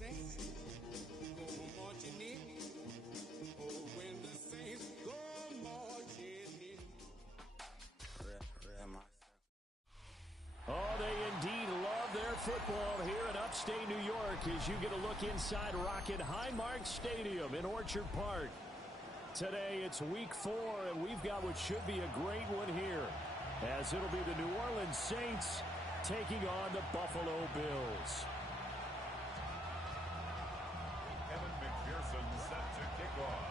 saints go marching in, oh, when the saints go marching in. Oh, they indeed love their football here in upstate New York as you get a look inside Rocket Highmark Stadium in Orchard Park. Today it's week 4, and we've got what should be a great one here, as it'll be the New Orleans Saints taking on the Buffalo Bills. Kevin McPherson set to kick off.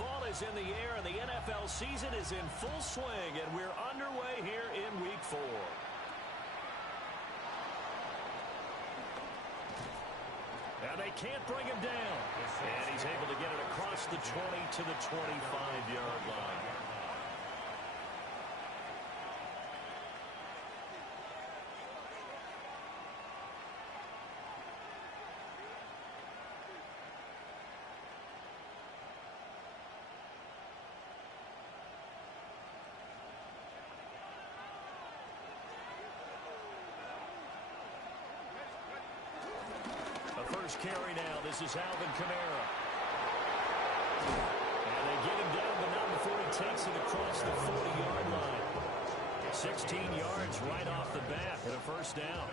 Fall is in the air, and the NFL season is in full swing, and we're underway here in week 4. And they can't bring him down. And he's able to get it across the 20 to the 25-yard line. Carry now. This is Alvin Kamara. And they get him down, but not before he takes it across the 40-yard line. 16 yards right off the bat and a first down.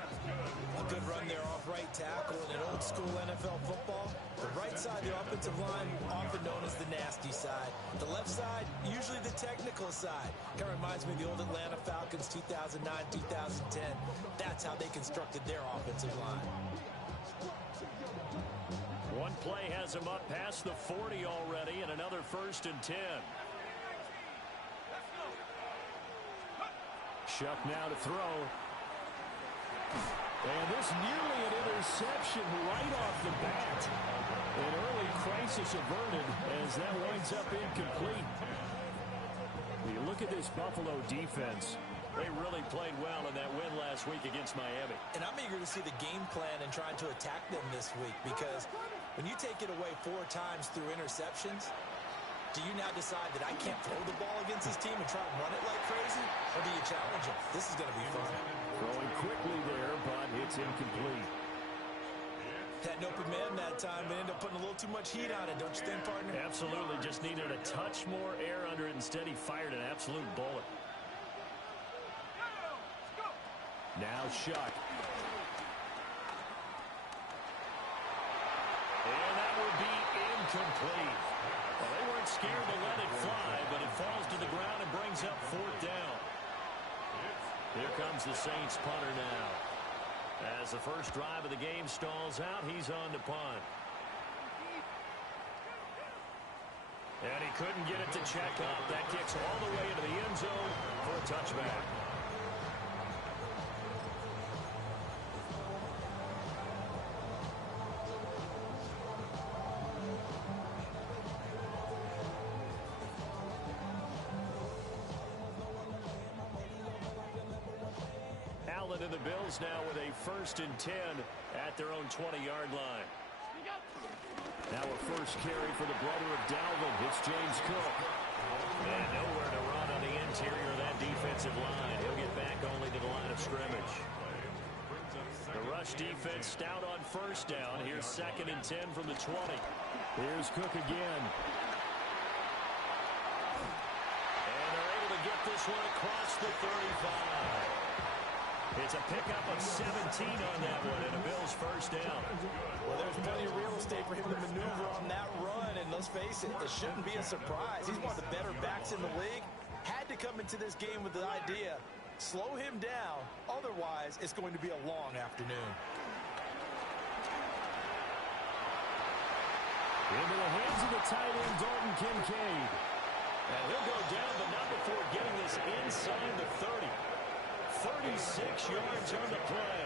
A good run there off right tackle in an old-school NFL football. The right side, the offensive line, often known as the nasty side. The left side, usually the technical side. Kind of reminds me of the old Atlanta Falcons 2009, 2010. That's how they constructed their offensive line. One play has him up past the 40 already, and another 1st and 10. Shuck now to throw. And this nearly an interception right off the bat. An early crisis averted as that winds up incomplete. You look at this Buffalo defense. They really played well in that win last week against Miami. And I'm eager to see the game plan and trying to attack them this week, because when you take it away 4 times through interceptions, do you now decide that I can't throw the ball against this team and try to run it like crazy? Or do you challenge them? This is going to be fun. Throwing quickly there, but it's incomplete. Had an open man that time, but ended up putting a little too much heat on it, don't you think, partner? Absolutely. Just needed a touch more air under it. Instead, he fired an absolute bullet. Now Shuck. And that will be incomplete. Well, they weren't scared to let it fly, but it falls to the ground and brings up 4th down. Here comes the Saints punter now. As the first drive of the game stalls out, he's on to punt. And he couldn't get it to check up. That kicks all the way into the end zone for a touchback. And the Bills now with a 1st and 10 at their own 20-yard line. Now a first carry for the brother of Dalvin. It's James Cook. And nowhere to run on the interior of that defensive line. He'll get back only to the line of scrimmage. The rush defense stout on 1st down. Here's 2nd and 10 from the 20. Here's Cook again. And they're able to get this one across the 35. It's a pickup of 17 on that one, and a Bills 1st down. Well, there's plenty of real estate for him to maneuver on that run, and let's face it, it shouldn't be a surprise. He's one of the better backs in the league. Had to come into this game with the idea, slow him down, otherwise it's going to be a long afternoon. Into the hands of the tight end, Dalton Kincaid. And he'll go down, but not before getting this inside the 30. 36 yards on the play.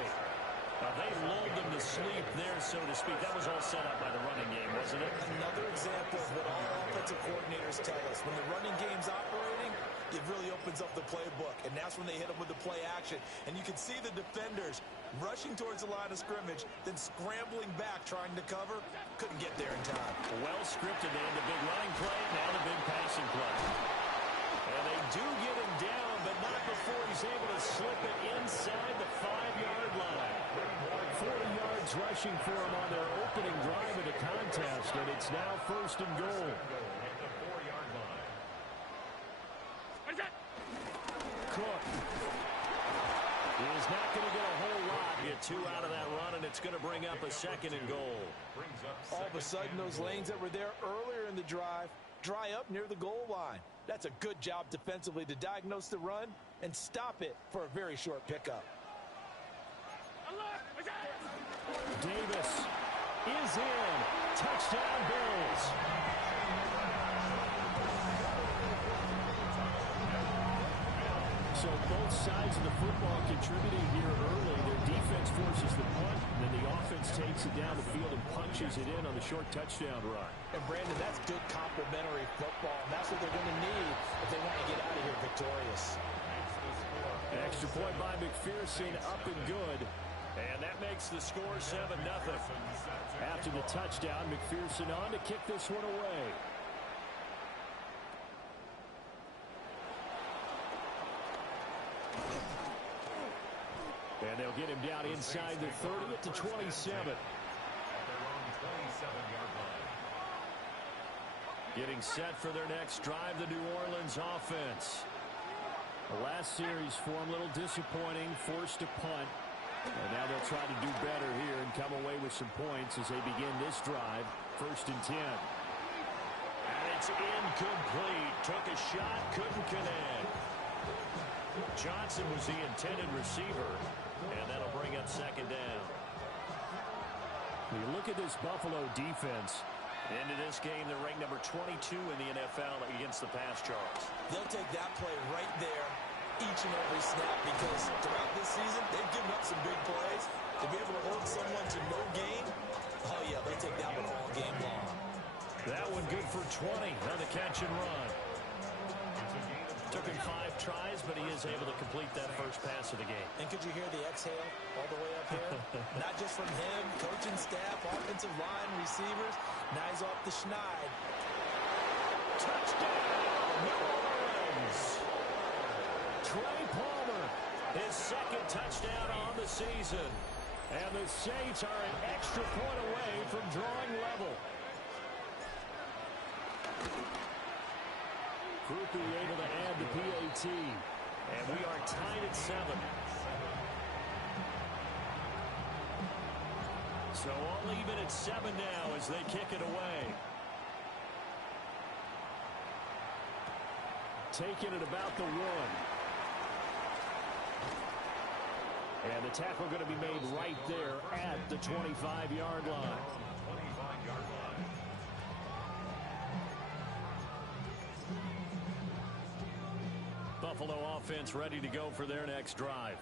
They lulled them to sleep there, so to speak. That was all set up by the running game, wasn't it? Another example of what all offensive coordinators tell us. When the running game's operating, it really opens up the playbook. And that's when they hit them with the play action. And you can see the defenders rushing towards the line of scrimmage, then scrambling back trying to cover. Couldn't get there in time. Well scripted there. The big running play, now the big passing play. And they do get him down, but not before he's able to slip it inside the 5-yard line. 40 yards rushing for him on their opening drive of the contest, and it's now 1st and goal. Cook is not going to get a whole lot. Get 2 out of that run, and it's going to bring up a 2nd and goal. All of a sudden, those lanes that were there earlier in the drive dry up near the goal line. That's a good job defensively to diagnose the run and stop it for a very short pickup. Davis is in. Touchdown, Bills. So both sides of the football contributing here early. Their defense forces the punt, and then the offense takes it down the field and punches it in on the short touchdown run. And, Brandon, that's good complementary football. That's what they're going to need if they want to get out of here victorious. Extra point by McPherson, up and good. And that makes the score 7-0. After the touchdown, McPherson on to kick this one away. And they'll get him down inside the 30 at the 27. Getting set for their next drive, the New Orleans offense. The last series for them, a little disappointing, forced to punt. And now they'll try to do better here and come away with some points as they begin this drive. 1st and 10. And it's incomplete. Took a shot, couldn't connect. Johnson was the intended receiver, and that'll bring up 2nd down. When you look at this Buffalo defense, into this game, they're ranked number 22 in the NFL against the pass yards. They'll take that play right there each and every snap because throughout this season, they've given up some big plays. To be able to hold someone to no gain, oh, yeah, they'll take that one all game long. That one good for 20 on the catch and run. Took him 5 tries, but he is able to complete that first pass of the game. And could you hear the exhale all the way up here? Not just from him, coaching staff, offensive line, receivers. Now he's off the schneid. Touchdown, New Orleans! Trey Palmer, his 2nd touchdown on the season. And the Saints are an extra point away from drawing level. Krupe able to add the PAT. And we are tied at 7. So all even at 7 now as they kick it away. Taking it about the 1. And the tackle going to be made right there at the 25-yard line. Buffalo offense ready to go for their next drive.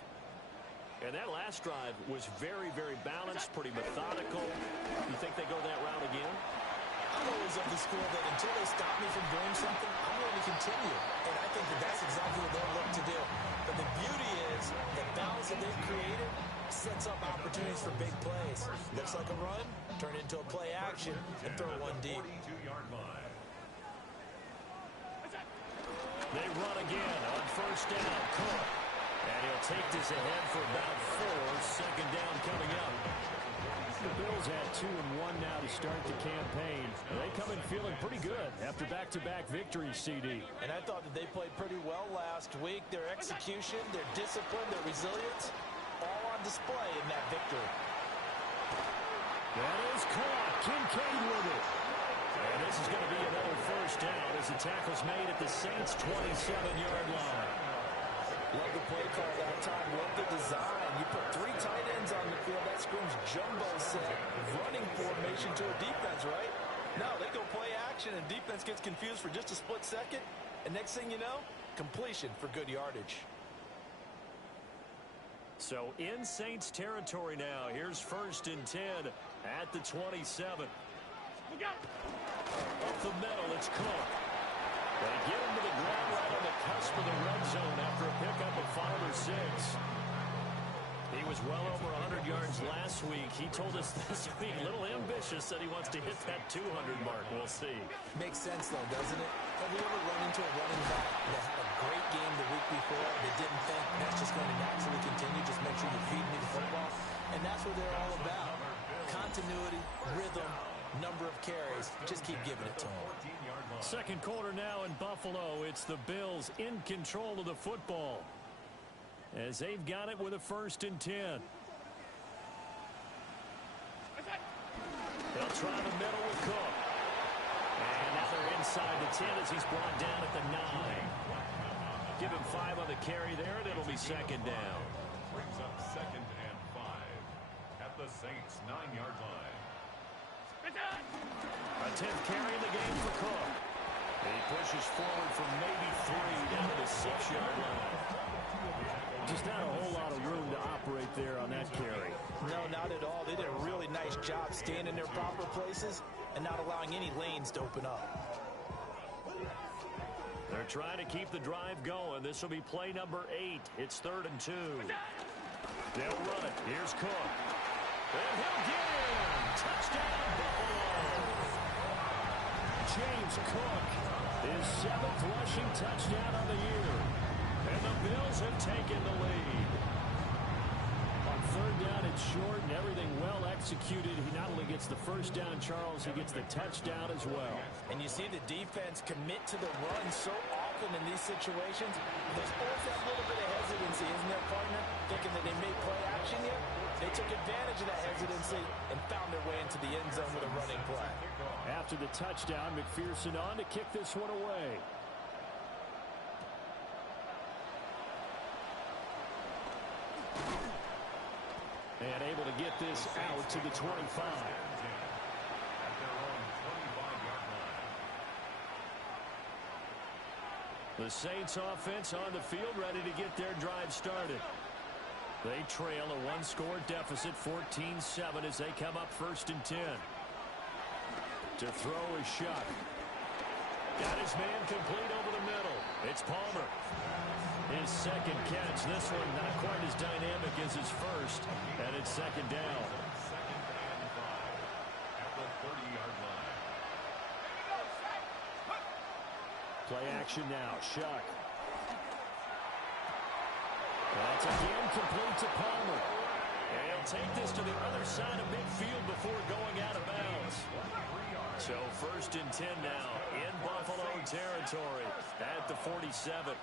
And that last drive was very, very balanced, pretty methodical. You think they go that route again? I'm always of the school that until they stop me from doing something, I'm going to continue. And I think that that's exactly what they'll look to do. But the beauty is the balance that they've created sets up opportunities for big plays. Looks like a run, turn it into a play action, and throw one deep. They run again on 1st down. Cook. And he'll take this ahead for about 4. 2nd down coming up. The Bills had 2 and 1 now to start the campaign. They come in feeling pretty good after back-to-back victories, CD. And I thought that they played pretty well last week. Their execution, their discipline, their resilience, all on display in that victory. That is caught. Kincaid with it. And this is going to be another 1st down as the tackle's made at the Saints' 27-yard line. Love the play call that time. Love the design. You put 3 tight ends on the field. That screams jumbo set. Running formation to a defense, right? No, they go play action, and defense gets confused for just a split second. And next thing you know, completion for good yardage. So in Saints territory now. Here's 1st and 10 at the 27. Up the middle, it's Cook. They get him to the ground right on the cusp of the red zone after a pickup of 5 or 6. He was well over 100 yards last week. He told us this week, a little ambitious, that he wants to hit that 200 mark. We'll see. Makes sense, though, doesn't it? Have we ever run into a running back that had a great game the week before that didn't think that's just going to naturally continue? Just make sure you're feeding me the football. And that's what they're all about. continuity, rhythm, number of carries. Just keep giving it to him. Second quarter now in Buffalo. It's the Bills in control of the football as they've got it with a 1st and 10. They'll try the middle with Cook. And now they're inside the 10 as he's brought down at the 9. Give him 5 on the carry there, and it'll be 2nd down. Brings up 2nd and 5 at the Saints' 9-yard line. A 10th carry in the game for Cook. And he pushes forward from maybe 3 down to the 6-yard line. Just not a whole lot of room to operate there on that carry. No, not at all. They did a really nice job staying in their proper places and not allowing any lanes to open up. They're trying to keep the drive going. This will be play number 8. It's 3rd and 2. They'll run it. Here's Cook. And he'll get in. Touchdown, Buffalo. James Cook, his 7th rushing touchdown on the year. And the Bills have taken the lead. On 3rd down, it's short and everything well executed. He not only gets the 1st down, Charles, he gets the touchdown as well. And you see the defense commit to the run so often in these situations. There's always that little bit of hesitancy, isn't there, partner? Thinking that they may play action yet. They took advantage of that hesitancy and found their way into the end zone with a running play. After the touchdown, McPherson on to kick this one away. And able to get this out to the 25. At their own 25-yard line. The Saints offense on the field ready to get their drive started. They trail a 1-score deficit, 14-7 as they come up 1st and 10. To throw is Shuck. Got his man complete over the middle. It's Palmer. His 2nd catch. This one not quite as dynamic as his 1st. And it's 2nd down. 2nd and 5 at the 30-yard line. Play action now. Shuck. That's again complete to Palmer. And he'll take this to the other side of midfield before going out of bounds. So 1st and 10 now in Buffalo territory at the 47.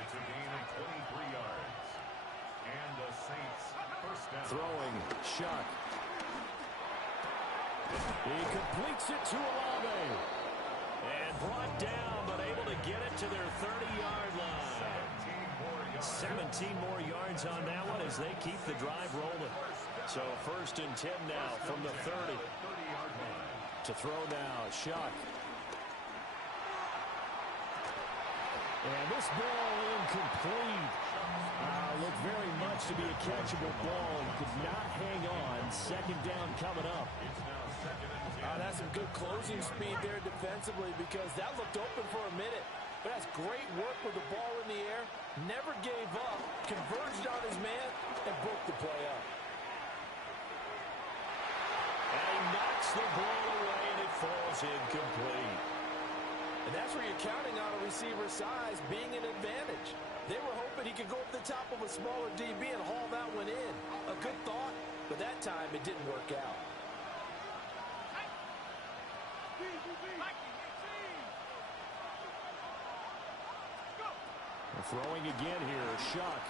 It's a gain of 23 yards. And the Saints 1st down. Throwing, Shuck. He completes it to Olave. And brought down, but able to get it to their 30-yard line. 17 more yards on that one as they keep the drive rolling. So 1st and 10 now from the 30. To throw now, Shuck. And this ball incomplete. Looked very much to be a catchable ball. He could not hang on. 2nd down coming up. That's some good closing speed there defensively because that looked open for a minute. But that's great work with the ball in the air. Never gave up. Converged on his man and broke the play up. And he knocks the ball away and it falls incomplete. And that's where you're counting on a receiver's size being an advantage. They were hoping he could go up the top of a smaller DB and haul that one in. A good thought, but that time it didn't work out. They're throwing again here, Shuck.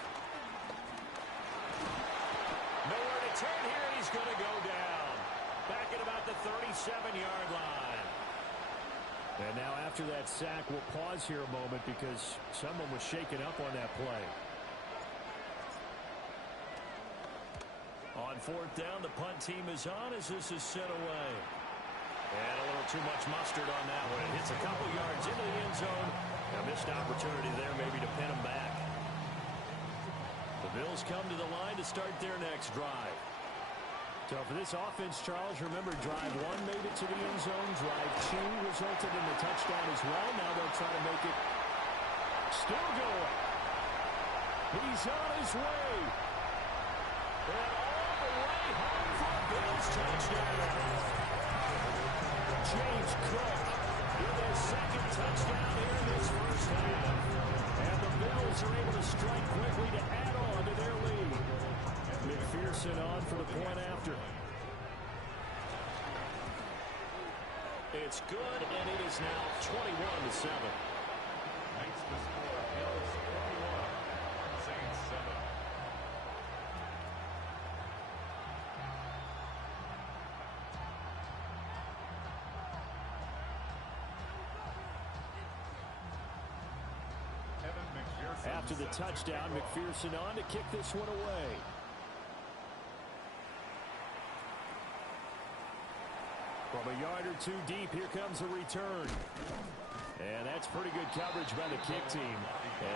Nowhere to turn here, and he's going to go down. Back at about the 37-yard line. And now after that sack, we'll pause here a moment because someone was shaken up on that play. On 4th down, the punt team is on as this is sent away. And a little too much mustard on that one. It hits a couple yards into the end zone. A missed opportunity there maybe to pin them back. The Bills come to the line to start their next drive. So for this offense, Charles, remember drive 1 made it to the end zone. Drive 2 resulted in the touchdown as well. Now they'll try to make it still going. He's on his way. And all the way home for a Bills touchdown. James Cook with his 2nd touchdown here in this 1st half. And the Bills are able to strike quickly to add on to their lead. McPherson on for the point after. It's good, and it is now 21-7. Makes the score Bills 21, Saints 7. After the touchdown, McPherson on to kick this one away. From a yard or two deep, here comes a return. And that's pretty good coverage by the kick team,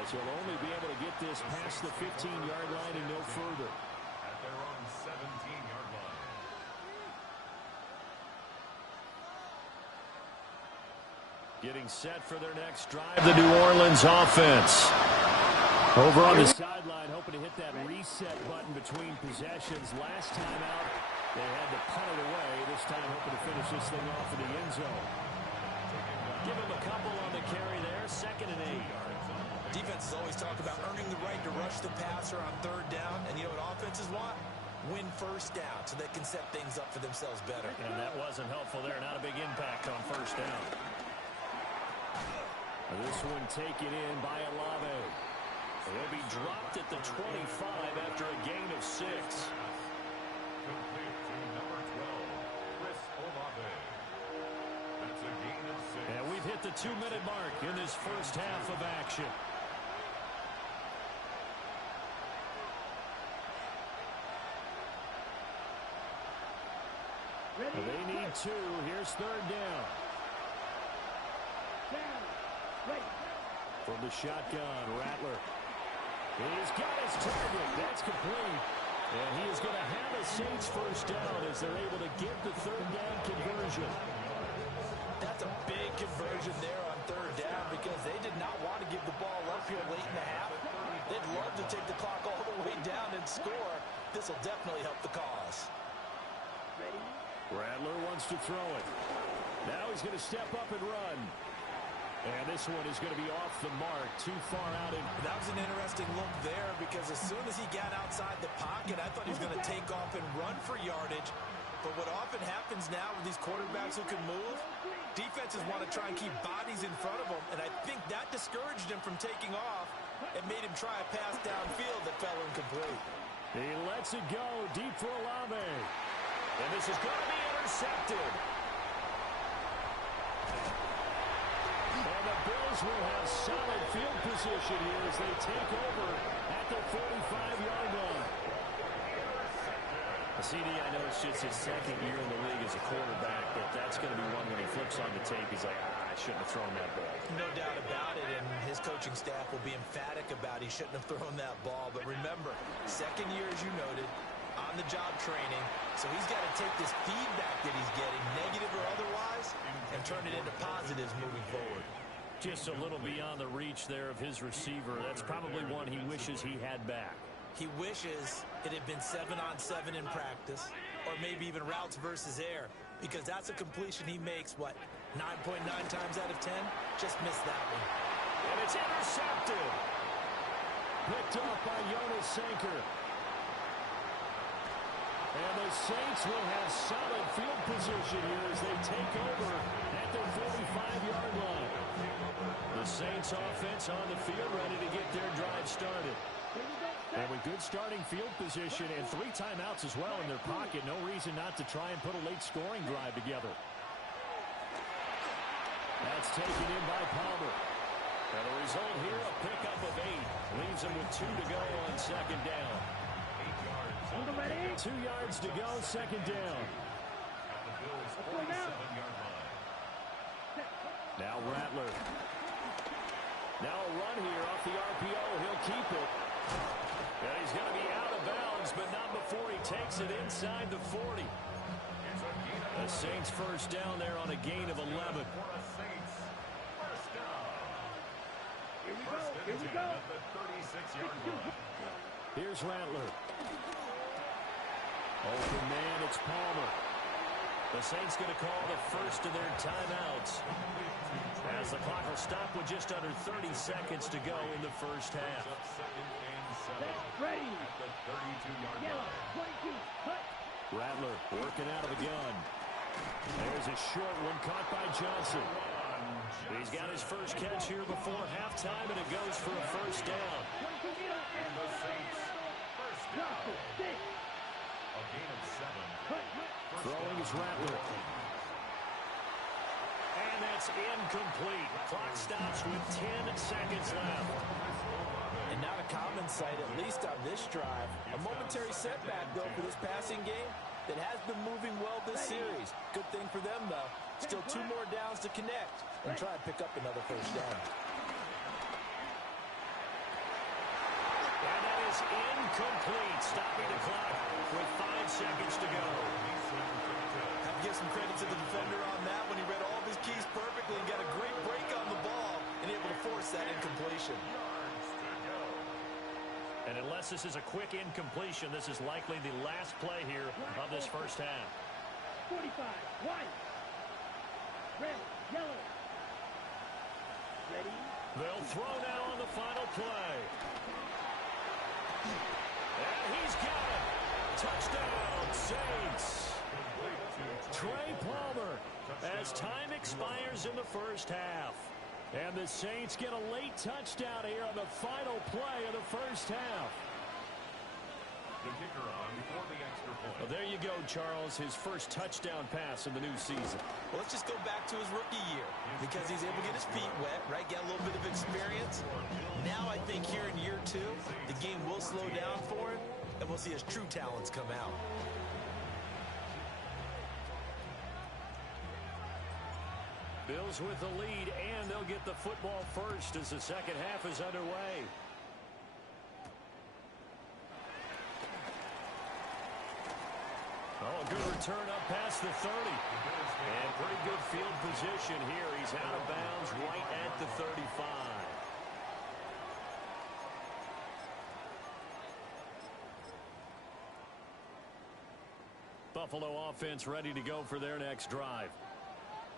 as he'll only be able to get this past the 15-yard line and no further. At their own 17-yard line. Getting set for their next drive, the New Orleans offense. Over on the sideline, hoping to hit that reset button between possessions. Last time out, they had to punt it away. This time, hoping to finish this thing off in the end zone. Give him a couple on the carry there, 2nd and 8. Defenses always talk about earning the right to rush the passer on 3rd down, and you know what offenses want? Win 1st down, so they can set things up for themselves better. And that wasn't helpful there. Not a big impact on 1st down. This one taken in by Olave. He'll be dropped at the 25 after a gain of 6. Complete to number 12, Chris Olave. That's a gain of 6. And we've hit the 2-minute mark in this first half of action. They need 2. Here's 3rd down. From the shotgun, Rattler. He's got his target. That's complete. And he is going to have a Saints 1st down as they're able to get the 3rd down conversion. That's a big conversion there on 3rd down because they did not want to give the ball up here late in the half. They'd love to take the clock all the way down and score. This will definitely help the cause. Rattler wants to throw it. Now he's going to step up and run. And this one is going to be off the mark, too far out. That was an interesting look there because as soon as he got outside the pocket, I thought he was going to take off and run for yardage. But what often happens now with these quarterbacks who can move, defenses want to try and keep bodies in front of them, and I think that discouraged him from taking off and made him try a pass downfield that fell incomplete. He lets it go deep for Olave. And this is going to be intercepted. And the Bills will have solid field position here as they take over at the 45-yard line. CD, I know it's just his 2nd year in the league as a quarterback, but that's going to be one when he flips on the tape. He's like, I shouldn't have thrown that ball. No doubt about it, and his coaching staff will be emphatic about he shouldn't have thrown that ball. But remember, 2nd year, as you noted, on-the-job training, so he's got to take this feedback that he's getting, negative or otherwise, and turn it into positives moving forward. Just a little beyond the reach there of his receiver. That's probably one he wishes he had back. He wishes it had been 7-on-7 in practice, or maybe even routes versus air, because that's a completion he makes, 9.9 times out of 10? Just missed that one. And it's intercepted. Picked off by Jonas Sanker. And the Saints will have solid field position here as they take over at their 45-yard line. The Saints offense on the field ready to get their drive started. And with good starting field position and 3 timeouts as well in their pocket, no reason not to try and put a late scoring drive together. That's taken in by Palmer. And the result here, a pickup of 8. Leaves him with 2 to go on 2nd down. 2 yards to go, 2nd down. At the Bills' 47-yard line. Now Rattler. Now a run here off the RPO. He'll keep it. And he's going to be out of bounds, but not before he takes it inside the 40. The Saints 1st down there on a gain of 11. For the Saints, 1st down. Here we go. At the 36-yard line. Here's Rattler. Open man, it's Palmer. The Saints going to call the first of their timeouts as the clock will stop with just under 30 seconds to go in the first half. Ready. At the 32-yard line. Rattler working out of the gun. There's a short one caught by Johnson. He's got his first catch here before halftime, and it goes for a first down. And the Saints, first down. A gain of 7. Throwing is Rattler. And that's incomplete. Clock stops with 10 seconds left. And not a common sight, at least on this drive. A momentary setback, though, for this passing game that has been moving well this series. Good thing for them, though. Still 2 more downs to connect and try and pick up another first down. And that is incomplete, stopping the clock with 5 seconds to go. Have to give some credit to the defender on that when he read all of his keys perfectly and got a great break on the ball and able to force that incompletion. And unless this is a quick incompletion, this is likely the last play here of this first half. 45, white, red, yellow. Ready? They'll throw now on the final play. And he's got it. Touchdown, Saints. Trey Palmer as time expires in the first half. And the Saints get a late touchdown here on the final play of the first half. The kicker on before the extra point. Well, there you go, Charles. His first touchdown pass in the new season. Well, let's just go back to his rookie year because he's able to get his feet wet, right? Get a little bit of experience. Now I think here in year 2, the game will slow down for him, and we'll see his true talents come out. Bills with the lead, and they'll get the football first as the second half is underway. Oh, a good return up past the 30. And pretty good field position here. He's out of bounds right at the 35. Buffalo offense ready to go for their next drive.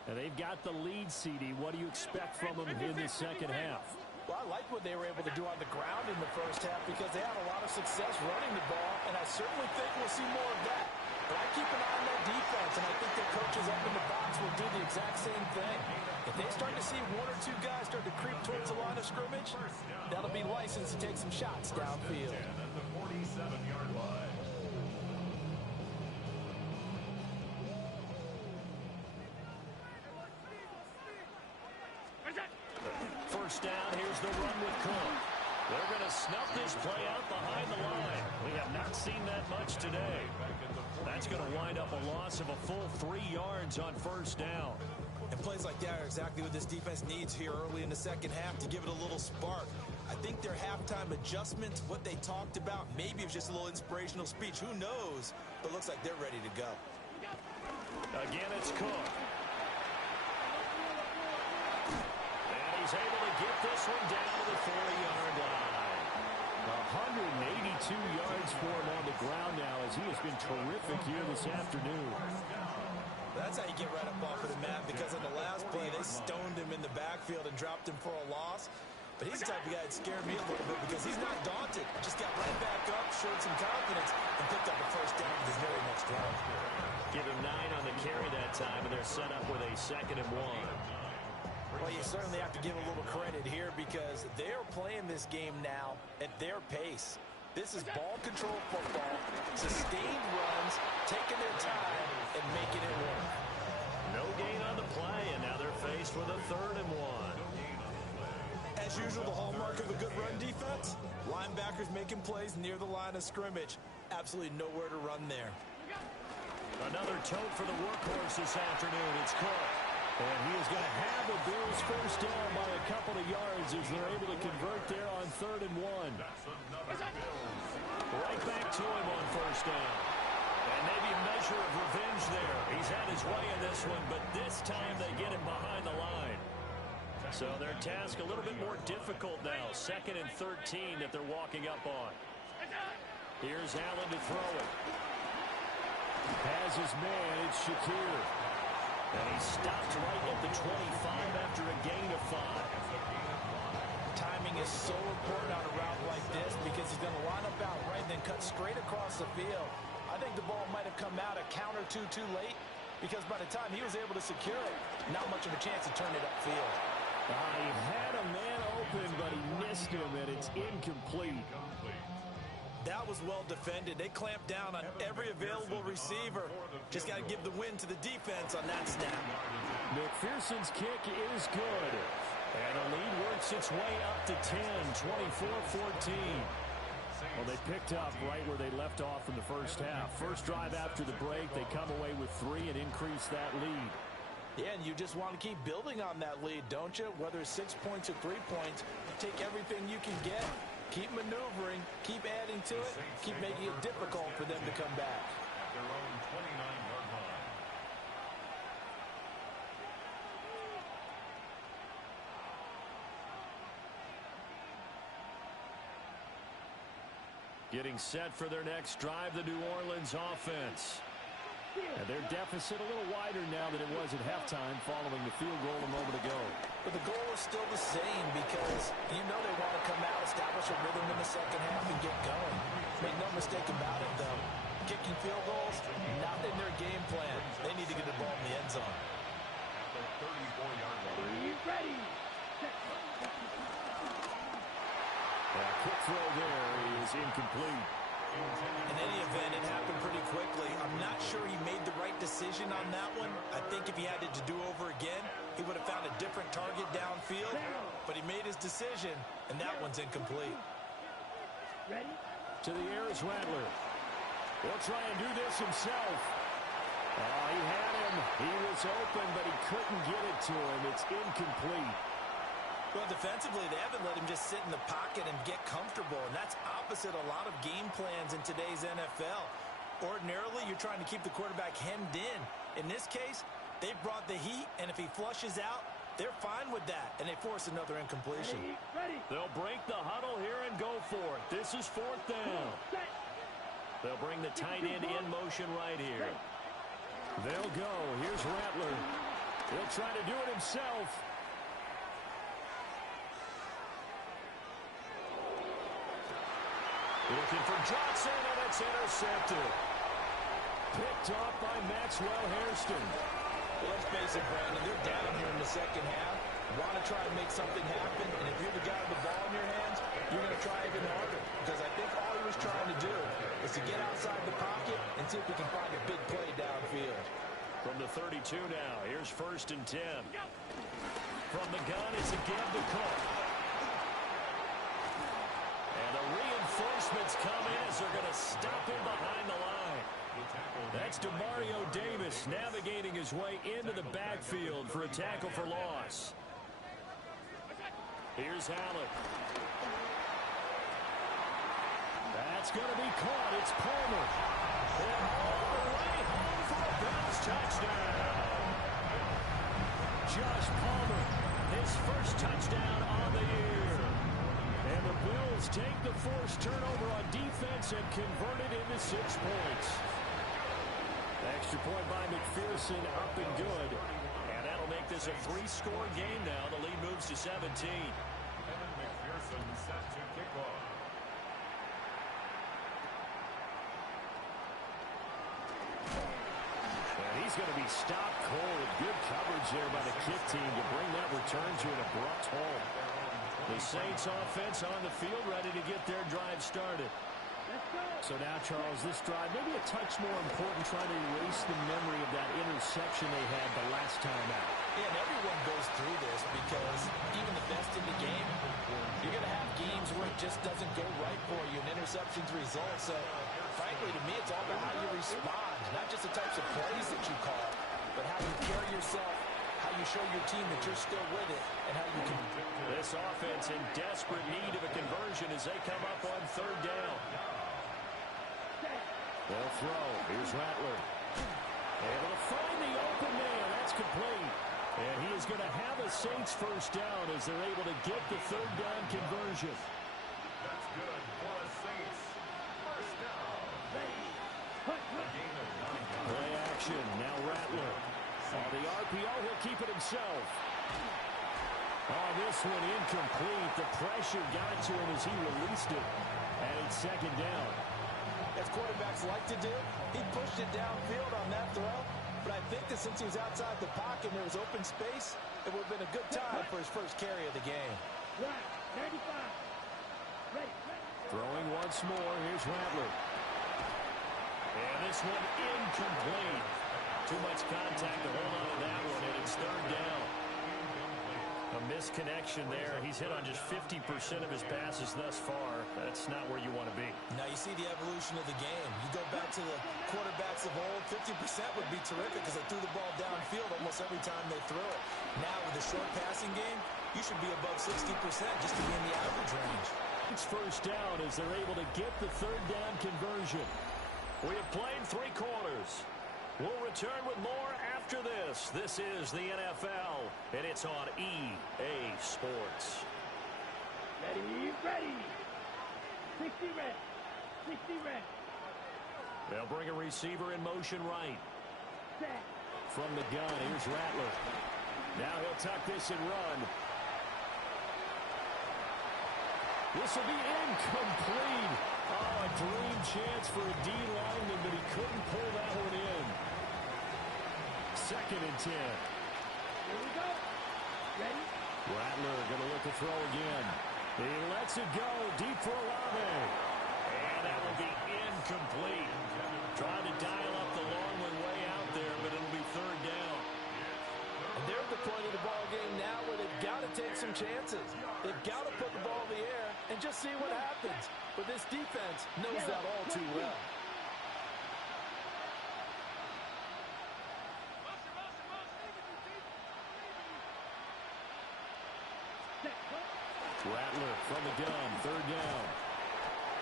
And they've got the lead, CD. What do you expect from them in the second half? Well, I like what they were able to do on the ground in the first half because they had a lot of success running the ball, and I certainly think we'll see more of that. But I keep an eye on that defense, and I think their coaches up in the box will do the exact same thing. If they start to see 1 or 2 guys start to creep towards the line of scrimmage, that'll be licensed to take some shots downfield. At the 47-yard line. First down, here's the run with Cook. They're going to snuff this play out behind the line. We have not seen that much today. That's going to wind up a loss of a full 3 yards on first down. And plays like that are exactly what this defense needs here early in the second half to give it a little spark. I think their halftime adjustments, what they talked about, maybe it was just a little inspirational speech. Who knows? But it looks like they're ready to go. Again, it's Cook. He's able to get this one down to the 40-yard line. 182 yards for him on the ground now as he has been terrific here this afternoon. That's how you get right up off of the mat because on the last play, they stoned him in the backfield and dropped him for a loss. But he's the type of guy that scared me a little bit because he's not daunted. Just got right back up, showed some confidence, and picked up the first down with his very next drive. Give him 9 on the carry that time, and they're set up with a 2nd and 1. Well, you certainly have to give a little credit here because they're playing this game now at their pace. This is ball control football, sustained runs, taking their time, and making it work. No gain on the play, and now they're faced with a 3rd and 1. As usual, the hallmark of a good run defense, linebackers making plays near the line of scrimmage. Absolutely nowhere to run there. Another tote for the workhorse this afternoon. It's Cook. And he is going to have the Bills first down by a couple of yards as they're able to convert there on 3rd and 1. Right back to him on first down. And maybe a measure of revenge there. He's had his way in this one, but this time they get him behind the line. So their task a little bit more difficult now. 2nd and 13 that they're walking up on. Here's Allen to throw it. Has his man, it's Shakir. And he stopped right at the 25 after a gain of 5. Timing is so important on a route like this because he's going to line up outright and then cut straight across the field. I think the ball might have come out a count or two too late, because by the time he was able to secure it, not much of a chance to turn it upfield. He had a man open, but he missed him, and it's incomplete. That was well defended. They clamped down on every available receiver. Just got to give the win to the defense on that snap. McPherson's kick is good. And the lead works its way up to 10, 24-14. Well, they picked up right where they left off in the first half. First drive after the break, they come away with 3 and increase that lead. Yeah, and you just want to keep building on that lead, don't you? Whether it's 6 points or 3 points, take everything you can get, keep maneuvering, keep adding to it, keep making it difficult for them to come back. At their own 29-yard line. Getting set for their next drive, the New Orleans offense. And their deficit a little wider now than it was at halftime following the field goal a moment ago. But the goal is still the same because you know they want to come out, establish a rhythm in the second half, and get going. Make no mistake about it, though. Kicking field goals, not in their game plan. They need to get the ball in the end zone. At the 34-yard line. Ready. Quick throw there is incomplete. In any event, it happened pretty quickly. I'm not sure he made the right decision on that one. I think if he had it to do over again, he would have found a different target downfield. But he made his decision, and that one's incomplete. Ready. To the air is Rattler. He'll try and do this himself. He had him. He was open, but he couldn't get it to him. It's incomplete. Well, defensively, they haven't let him just sit in the pocket and get comfortable, and that's opposite a lot of game plans in today's NFL. Ordinarily, you're trying to keep the quarterback hemmed in. In this case, they brought the heat, and if he flushes out, they're fine with that, and they force another incompletion. Ready. They'll break the huddle here and go for it. This is 4th down. Set. They'll bring the tight end in motion right here. They'll go. Here's Rattler. He'll try to do it himself. Looking for Johnson, and it's intercepted. Picked off by Maxwell Hairston. Well, let's face it, Brandon, they're down here in the second half. Want to try and make something happen, and if you're the guy with the ball in your hands, you're going to try even harder. Because I think all he was trying to do is to get outside the pocket and see if we can find a big play downfield. From the 32 now, here's 1st and 10. From the gun, it's again to Cook. And the reinforcements come in as they're going to stop him behind the line. That's DeMario Davis navigating his way into the backfield for a tackle for loss. Here's Allen. That's going to be caught. It's Palmer. And all the way home for a Bills touchdown. Josh Palmer, his first touchdown on the year. And the Bills take the forced turnover on defense and convert it into 6 points. Extra point by McPherson, up and good. And that'll make this a 3-score game now. The lead moves to 17. Evan McPherson set to kick off. And he's going to be stopped cold. Good coverage there by the kick team to bring that return to an abrupt halt. The Saints offense on the field ready to get their drive started. So now, Charles, this drive maybe a touch more important, trying to erase the memory of that interception they had the last time out. Yeah, and everyone goes through this because even the best in the game, you're going to have games where it just doesn't go right for you and interceptions result. So, frankly, to me, it's all about how you respond, not just the types of plays that you call, but how you carry yourself, how you show your team that you're still with it, and how you can. This offense in desperate need of a conversion as they come up on 3rd down. They'll throw. Here's Rattler. Able to find the open man. That's complete. And he is going to have a Saints first down as they're able to get the 3rd down conversion. That's good for the Saints. First down. A gain of 9 yards. Play action. Now Rattler. On the RPO, he'll keep it himself. Oh, this one incomplete. The pressure got to him as he released it. And it's 2nd down. As quarterbacks like to do, he pushed it downfield on that throw. But I think that since he was outside the pocket and there was open space, it would have been a good time for his first carry of the game. 95. Ready. Throwing once more. Here's Rattler. And this one incomplete. Too much contact to hold on to that one, and it's third down. A misconnection there. He's hit on just 50% of his passes thus far. That's not where you want to be. Now you see the evolution of the game. You go back to the quarterbacks of old, 50% would be terrific because they threw the ball downfield almost every time they threw it. Now with the short passing game, you should be above 60% just to be in the average range. It's first down as they're able to get the third down conversion. We have played 3 quarters. We'll return with more after this. This is the NFL, and it's on EA Sports. Ready. 60 red. 60 red. They'll bring a receiver in motion right. Set. From the gun, here's Rattler. Now he'll tuck this and run. This will be incomplete. Oh, a dream chance for a D lineman, but he couldn't pull that one in. 2nd and 10. Here we go. Ready. Rattler going to look to throw again. He lets it go deep for Olave. And that will be incomplete. Trying to dial up the long one way out there, but it'll be third down. And they're at the point of the ball game now where they've got to take some chances. They've got to put the ball in the air and just see what happens. But this defense knows that all too well. Rattler from the gun, third down.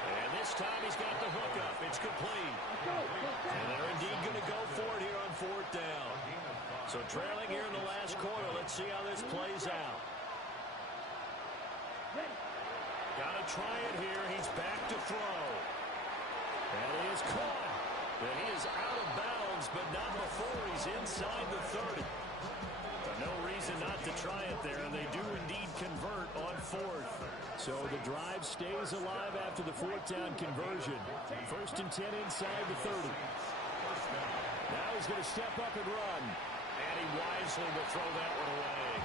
And this time he's got the hook up. It's complete. And they're indeed going to go for it here on 4th down. So trailing here in the last quarter. Let's see how this plays out. Got to try it here. He's back to throw. And he is caught. And he is out of bounds, but not before he's inside the 30. No reason not to try it there, and they do indeed convert on 4th. So the drive stays alive after the 4th down conversion. 1st and 10 inside the 30. Now he's going to step up and run. And he wisely will throw that one away.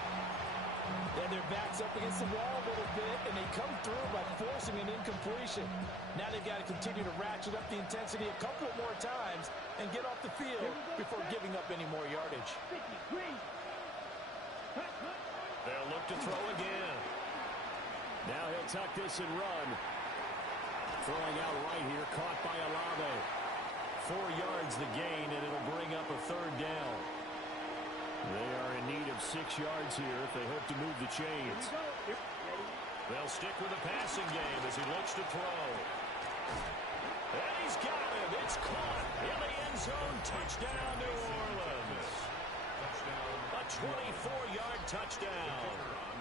And their backs up against the wall a little bit, and they come through by forcing an incompletion. Now they've got to continue to ratchet up the intensity a couple more times and get off the field before giving up any more yardage. They'll look to throw again. Now he'll tuck this and run. Throwing out right here, caught by Olave. 4 yards the gain, and it'll bring up a third down. They are in need of 6 yards here if they hope to move the chains. They'll stick with the passing game as he looks to throw. And he's got him. It's caught in the end zone. Touchdown, New Orleans. A 24-yard touchdown.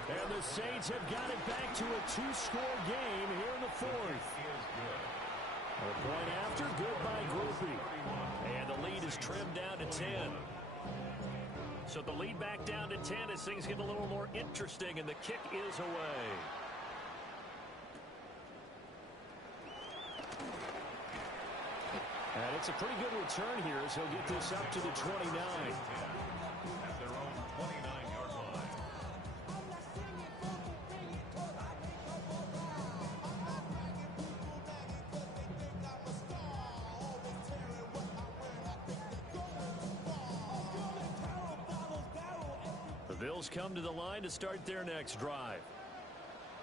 And the Saints have got it back to a 2-score game here in the 4th. A point after, good by Groupie. And the lead is trimmed down to 10. So the lead back down to 10 as things get a little more interesting, and the kick is away. And it's a pretty good return here as he'll get this up to the 29. At their own 29-yard line. The Bills come to the line to start their next drive.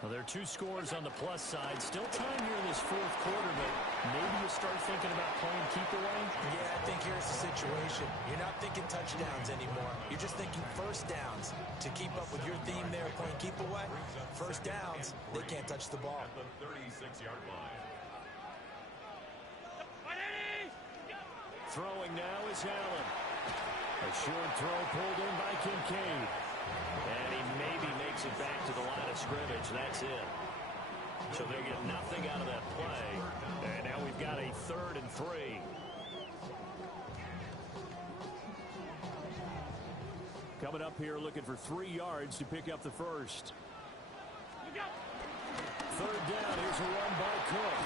Well, there are 2 scores on the plus side. Still time here in this 4th quarter, but maybe you start thinking about playing keep away? Yeah, I think here's the situation. You're not thinking touchdowns anymore. You're just thinking first downs. To keep up with your theme there, playing keep away, first downs, they can't touch the ball. At the 36-yard line. Throwing now is Allen. A short throw pulled in by Kincaid. And he maybe makes it back to the line of scrimmage. That's it. So they'll get nothing out of that play. And now we've got a 3rd and 3. Coming up here looking for 3 yards to pick up the first. 3rd down. Here's a run by Cook.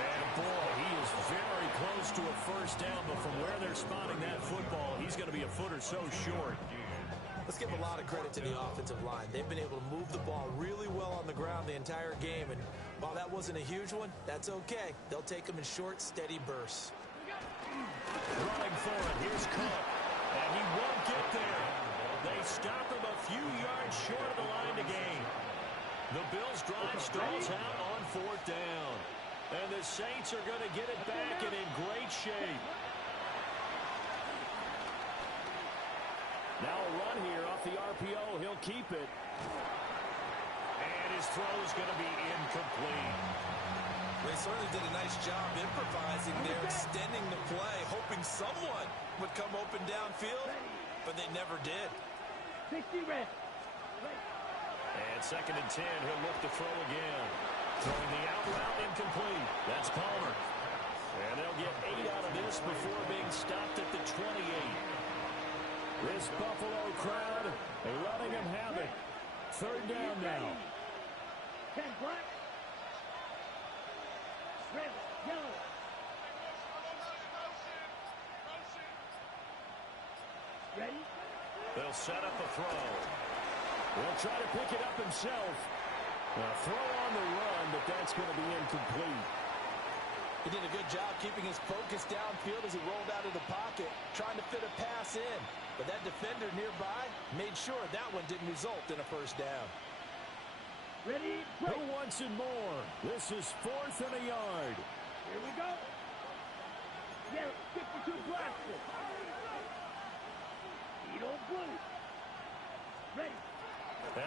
And boy, he is very close close to a first down, but from where they're spotting that football, he's going to be a foot or so short. Let's give a lot of credit to the offensive line. They've been able to move the ball really well on the ground the entire game, and while that wasn't a huge one, that's okay. They'll take them in short, steady bursts. Running for it. Here's Cook, and he won't get there. They stop him a few yards short of the line to gain. The Bills' drive stalls out on fourth down, and the Saints are going to get it back and in great shape. Now a run here off the RPO. He'll keep it. And his throw's going to be incomplete. They certainly did a nice job improvising there, extending the play, hoping someone would come open downfield, but they never did. 60 red. And 2nd and 10, he'll look to throw again. Throwing the out route incomplete. That's Palmer. And they'll get 8 out of this before being stopped at the 28. This Buffalo crowd, letting him have it. 3rd down now. 10 black. Red, yellow. Ready? They'll set up a throw. He'll try to pick it up himself. A throw on the run, but that's going to be incomplete. He did a good job keeping his focus downfield as he rolled out of the pocket, trying to fit a pass in. But that defender nearby made sure that one didn't result in a first down. Ready, break. Who wants it more? This is 4th and a yard. Here we go. Yeah, 52 blasted. Edo blue. Ready.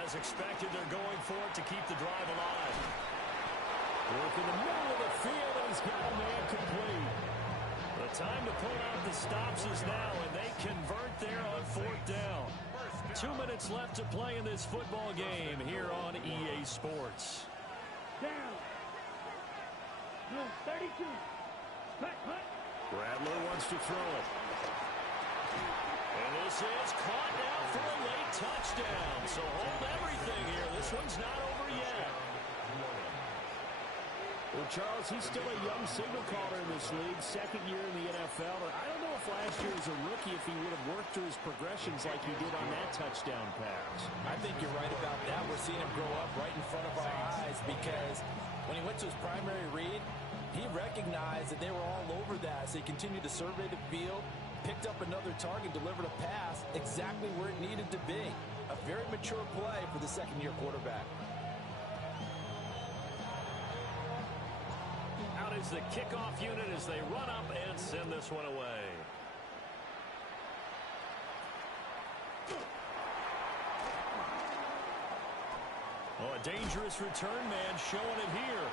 As expected, they're going for it to keep the drive alive. Work in the middle of the field, and he's got a man complete. The time to pull out the stops is now, and they convert there on 4th down. 2 minutes left to play in this football game here on EA Sports. Down. No, 32. Cut. Bradley wants to throw it. And this is caught now for a late touchdown. So hold everything here. This one's not over yet. Well, Charles, he's still a young signal caller in this league, 2nd year in the NFL. I don't know if last year as a rookie if he would have worked through his progressions like he did on that touchdown pass. I think you're right about that. We're seeing him grow up right in front of our eyes because when he went to his primary read, he recognized that they were all over that. So he continued to survey the field, picked up another target, delivered a pass exactly where it needed to be. A very mature play for the 2nd-year quarterback. Out is the kickoff unit as they run up and send this one away. Oh, a dangerous return man showing it here.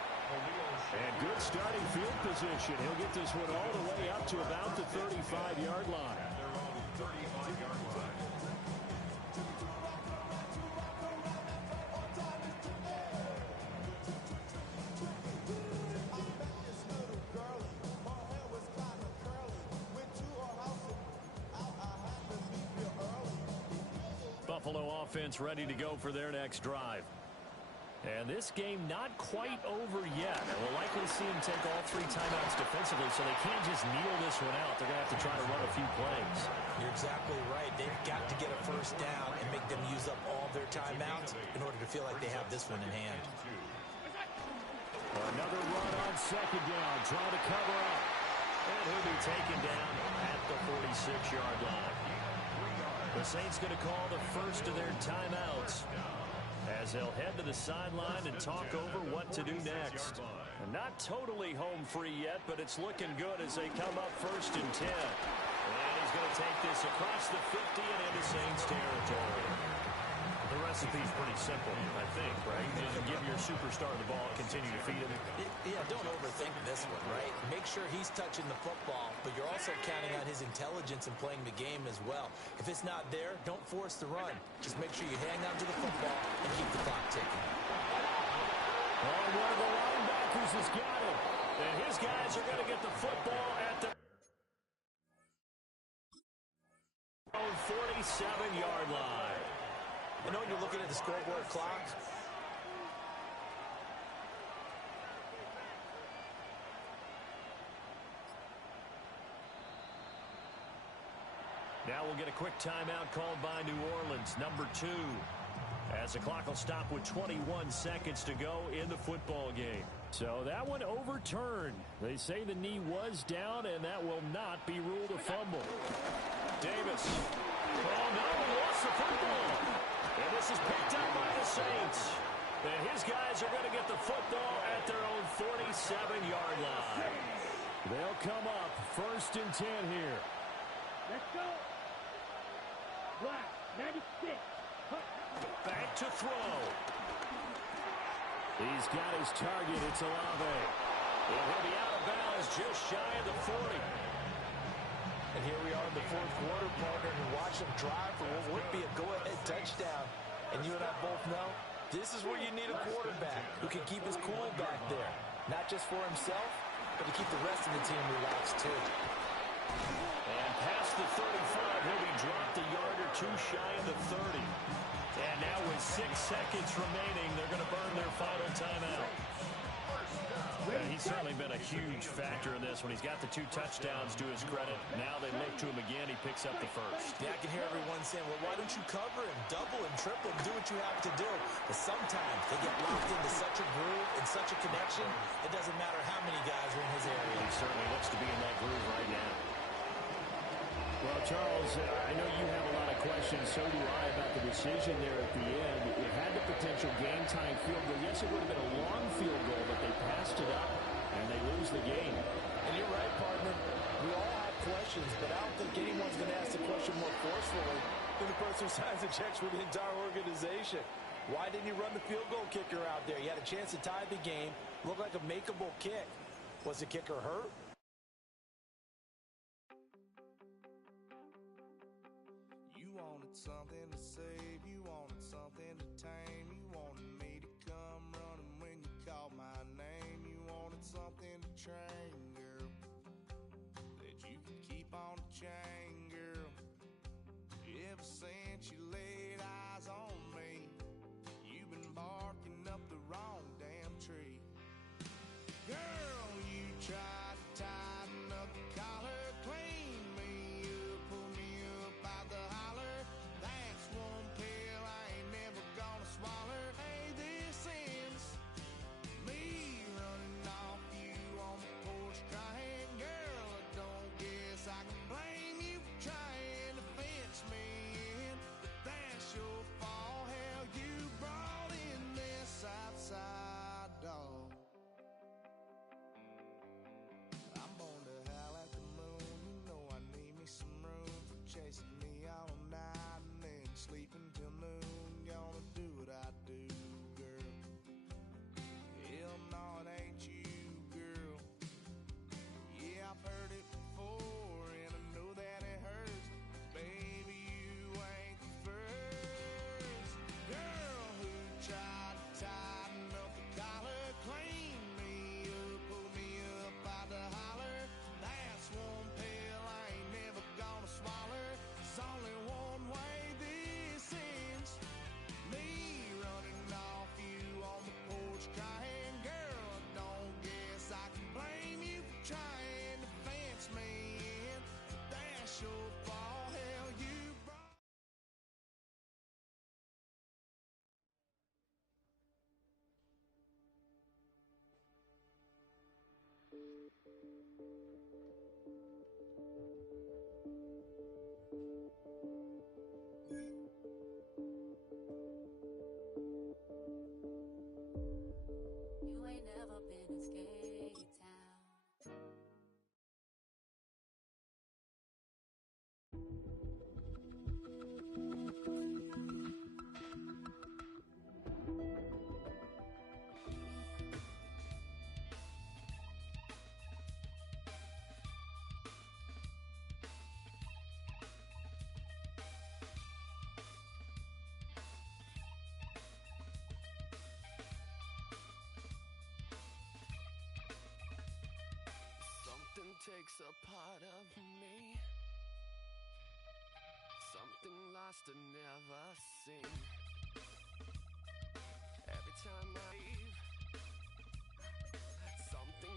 And good starting field position. He'll get this one all the way up to about the 35-yard line. Buffalo offense ready to go for their next drive. And this game not quite over yet. We'll likely see him take all 3 timeouts defensively, so they can't just kneel this one out. They're going to have to try to run a few plays. You're exactly right. They've got to get a first down and make them use up all their timeouts in order to feel like they have this one in hand. Another run on 2nd down, trying to cover up. And he'll be taken down at the 46-yard line. The Saints going to call the first of their timeouts as they'll head to the sideline and talk over what to do next. And not totally home free yet, but it's looking good as they come up 1st and 10. And he's going to take this across the 50 and into Saints territory. The recipe's pretty simple, I think, right? Just give your superstar the ball, continue to feed him. Yeah, don't overthink this one, right? Make sure he's touching the football, but you're also counting on his intelligence in playing the game as well. If it's not there, don't force the run. Just make sure you hang on to the football and keep the clock ticking. Oh, one of the linebackers has got it. And his guys are going to get the football at the 47-yard line. I know you're looking at the scoreboard clock. Now we'll get a quick timeout called by New Orleans, number 2. As the clock will stop with 21 seconds to go in the football game. So that one overturned. They say the knee was down, and that will not be ruled a fumble. Davis. Oh, no, lost the football. And this is picked up by the Saints. And his guys are going to get the football at their own 47-yard line. They'll come up 1st and 10 here. Let's go. Black, 96. Back to throw. He's got his target. It's Olave. And he'll be out of bounds just shy of the 40. And here we are in the 4th quarter, partner, and watch him drive for what would be a go-ahead touchdown. And you and I both know this is where you need a quarterback who can keep his cool back there. Not just for himself, but to keep the rest of the team relaxed, too. And past the 35, he'll be dropped a yard or 2 shy of the 30. And now with 6 seconds remaining, they're going to burn their final timeout. He's certainly been a huge factor in this when he's got the 2 touchdowns to his credit. Now they look to him again. He picks up the first. Yeah, I can hear everyone saying, well, why don't you cover him, double him, triple him, do what you have to do. But sometimes they get locked into such a groove and such a connection, it doesn't matter how many guys are in his area. He certainly looks to be in that groove right now. Well, Charles, I know you have a lot of questions. So do I about the decision there at the end. It had the potential game-time field goal. Yes, it would have been a long field goal, but they passed it up, and they lose the game. And you're right, partner. We all have questions, but I don't think anyone's going to ask the question more forcefully than the person who signs the checks for the entire organization. Why didn't you run the field goal kicker out there? You had a chance to tie the game. Looked like a makeable kick. Was the kicker hurt? Something to save, you wanted something to tame. You wanted me to come running when you called my name. You wanted something to train, girl, that you could keep on the chain, girl. Ever since you laid eyes on me, you've been barking up the wrong damn tree. Girl, you tried to tighten up the collar, clean me up, pull me up out the holler. That's one pill I ain't never gonna swallow. Hey, this ends me running off you on the porch crying. Girl, I don't guess I can blame you for trying to fence me in, but that's your fault. Hell, you brought in this outside dog. I'm born to howl at the moon. You know I need me some room for chasing me all night. Sleeping till noon, gonna do what I do, girl. Hell no, it ain't you, girl. Yeah, I've heard it before, and I know that it hurts. Baby, you ain't the first girl who tried to tighten up the collar, clean me up, pull me up out the holler. That's one pill I ain't never gonna swallow. It's only one way. Me running off you on the porch crying. Girl, I don't guess I can blame you for trying to fence me in, but that's your fault. Hell, you brought. You ain't never been in Skate Town. Something takes a part of me, something lost and never seen. Every time I leave, something